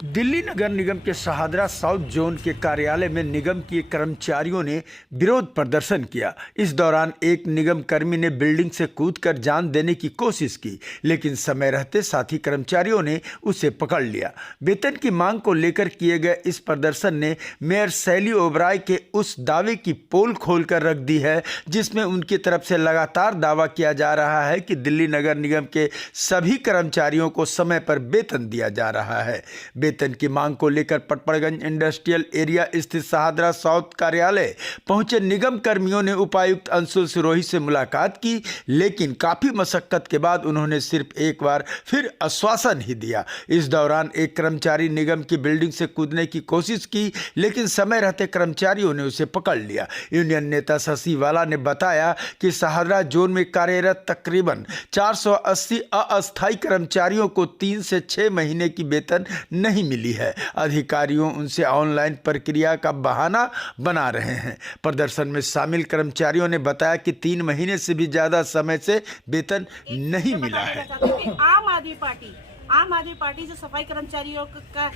दिल्ली नगर निगम के Shahdara south zone के कार्यालय में निगम के कर्मचारियों ने विरोध प्रदर्शन किया। इस दौरान एक निगम कर्मी ने बिल्डिंग से कूदकर जान देने की कोशिश की, लेकिन समय रहते साथी कर्मचारियों ने उसे पकड़ लिया। वेतन की मांग को लेकर किए गए इस प्रदर्शन ने मेयर शैली ओबराय के उस दावे की पोल खोलकर रख दी है, जिसमें उनकी तरफ से लगातार दावा किया जा रहा है कि दिल्ली नगर निगम के सभी कर्मचारियों को समय पर वेतन दिया जा रहा है। वेतन की मांग को लेकर पटपड़गंज इंडस्ट्रियल एरिया स्थित शाहदरा साउथ कार्यालय पहुंचे निगम कर्मियों ने उपायुक्त अंशुल सिरोही से मुलाकात की, लेकिन काफी मशक्कत के बाद उन्होंने सिर्फ एक बार फिर आश्वासन ही दिया। इस दौरान एक कर्मचारी निगम की बिल्डिंग से कूदने की कोशिश की, लेकिन समय रहते कर्मचारियों ने उसे पकड़ लिया। यूनियन नेता शशि वाला ने बताया कि शाहदरा जोन में कार्यरत तकरीबन 480 अस्थायी कर्मचारियों को 3 से 6 महीने की वेतन नहीं मिली है। अधिकारियों उनसे ऑनलाइन प्रक्रिया का बहाना बना रहे हैं। प्रदर्शन में शामिल कर्मचारियों ने बताया कि 3 महीने से भी ज्यादा समय से वेतन नहीं मिला है। आम आदमी पार्टी जो सफाई कर्मचारियों का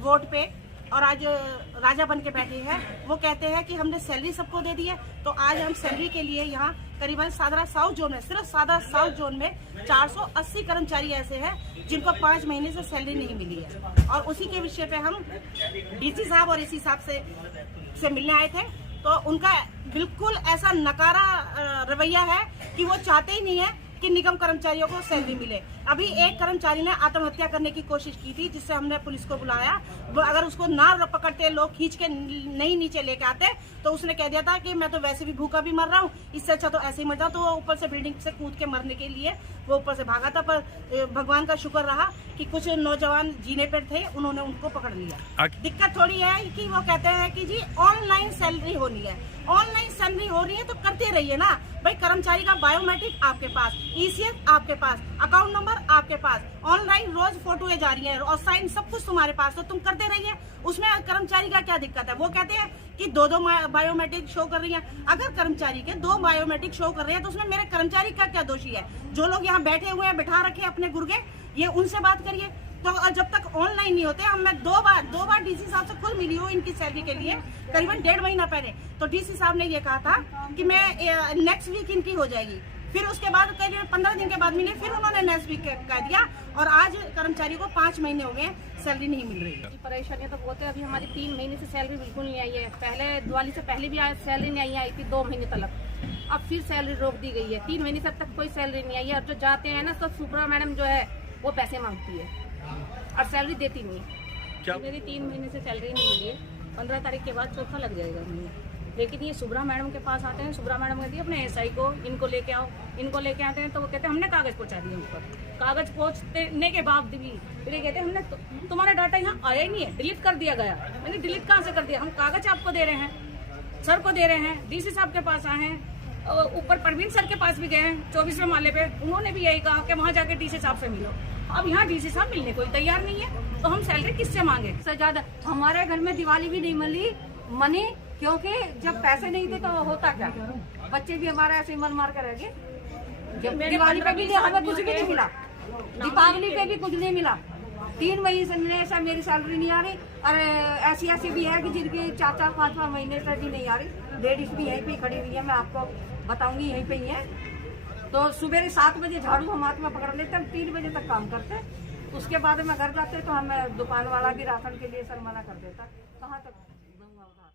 वोट पे और आज राजा बन के बैठे हैं, वो कहते हैं कि हमने सैलरी सबको दे दी है। तो आज हम सैलरी के लिए यहाँ करीबन शाहदरा साउथ जोन में, सिर्फ शाहदरा साउथ जोन में 480 कर्मचारी ऐसे हैं जिनको 5 महीने से सैलरी नहीं मिली है। और उसी के विषय पे हम डीसी साहब और एसी साहब से मिलने आए थे। तो उनका बिल्कुल ऐसा नकारा रवैया है कि वो चाहते ही नहीं है कि निगम कर्मचारियों को सैलरी मिले। अभी एक कर्मचारी ने आत्महत्या करने की कोशिश की थी, जिससे हमने पुलिस को बुलाया। अगर उसको ना पकड़ते, लोग खींच के नहीं नीचे लेके आते, तो उसने कह दिया था कि मैं तो वैसे भी भूखा भी मर रहा हूँ, इससे अच्छा तो ऐसे ही मर जाऊं। तो वो ऊपर से बिल्डिंग से कूद के मरने के लिए वो ऊपर से भागा था। पर भगवान का शुक्र रहा कि कुछ नौजवान जीने पर थे, उन्होंने उनको पकड़ लिया। दिक्कत थोड़ी है कि वो कहते हैं कि जी ऑनलाइन सैलरी होनी है। ऑनलाइन सैलरी हो रही है तो करते रहिए ना भाई। कर्मचारी का बायोमेट्रिक आपके पास, ईसीएस आपके पास, अकाउंट नंबर आपके पास, ऑनलाइन रोज फोटोएं जा रही है और साइन सब कुछ तुम्हारे पास, तो तुम करते रहिए। उसमें कर्मचारी का क्या दिक्कत है? वो कहते हैं कि 2 बायोमेट्रिक शो कर रही है। अगर कर्मचारी के 2 बायोमेट्रिक शो कर रहे हैं तो उसमें मेरे कर्मचारी का क्या दोषी है? जो लोग यहाँ बैठे हुए हैं, बिठा रखे अपने गुर्गे, ये उनसे बात करिए। तो जब तक ऑनलाइन नहीं होते, मैं दो बार डीसी साहब से खुद मिली हूँ इनकी सैलरी के लिए, करीबन 1.5 महीना पहले। तो डीसी साहब ने ये कहा था कि मैं नेक्स्ट वीक इनकी हो जाएगी। फिर उसके बाद करीब 15 दिन के बाद मिले, फिर उन्होंने नेक्स्ट वीक कह दिया और आज कर्मचारी को 5 महीने हो गए सैलरी नहीं मिल रही है। परेशानियां तो बहुत है। अभी हमारी 3 महीने से सैलरी बिल्कुल नहीं आई है। पहले दिवाली से पहले भी सैलरी नहीं आई थी 2 महीने तक। अब फिर सैलरी रोक दी गई है। 3 महीने से अब तक कोई सैलरी नहीं आई है। और जो जाते हैं ना, तो सुप्रा मैडम जो है वो पैसे मांगती है और सैलरी देती नहीं है। मेरी 3 महीने से सैलरी नहीं मिली है। 15 तारीख के बाद चौथा लग जाएगा मुझे। लेकिन ये सुब्रा मैडम के पास आते हैं, सुब्रा मैडम कहती है अपने एसआई को इनको लेके आओ। इनको लेके आते हैं तो वो कहते हैं हमने कागज पहुंचा दिया ऊपर। कागज पहुंचने के बाद भी फिर ये कहते हैं हमने तुम्हारा डाटा यहाँ आया ही नहीं है, डिलीट कर दिया गया। मैंने डिलीट कहाँ से कर दिया? हम कागज आपको दे रहे हैं, सर को दे रहे हैं, डीसी साहब के पास आए हैं, ऊपर परवीन सर के पास भी गए हैं 24वें माले पे। उन्होंने भी यही कहा कि वहाँ जाके डीसी साहब से मिलो। अब यहाँ डीसी साहब मिलने कोई तैयार नहीं है, तो हम सैलरी किससे मांगे? सबसे ज्यादा हमारे घर में दिवाली भी नहीं मिली मनी, क्योंकि जब पैसे नहीं थे तो होता क्या, बच्चे भी हमारे ऐसे मन मार कर रह गए। दिवाली पे भी हमें कुछ भी नहीं मिला, दीपावली पे भी कुछ नहीं मिला। 3 महीने से मेरी सैलरी नहीं आ रही। और ऐसी भी है कि जिनकी 4-4, 5-5 महीने से भी नहीं आ रही। लेडीज भी यहीं पे खड़ी हुई है, मैं आपको बताऊंगी, यहीं पे ही है। तो सुबह 7 बजे झाड़ू हम हाथ में पकड़ लेते हैं, 3 बजे तक काम करते। उसके बाद में घर जाते तो हमें दुकान वाला भी राशन के लिए सर मना कर देता, कहाँ तक दूंगा उधार।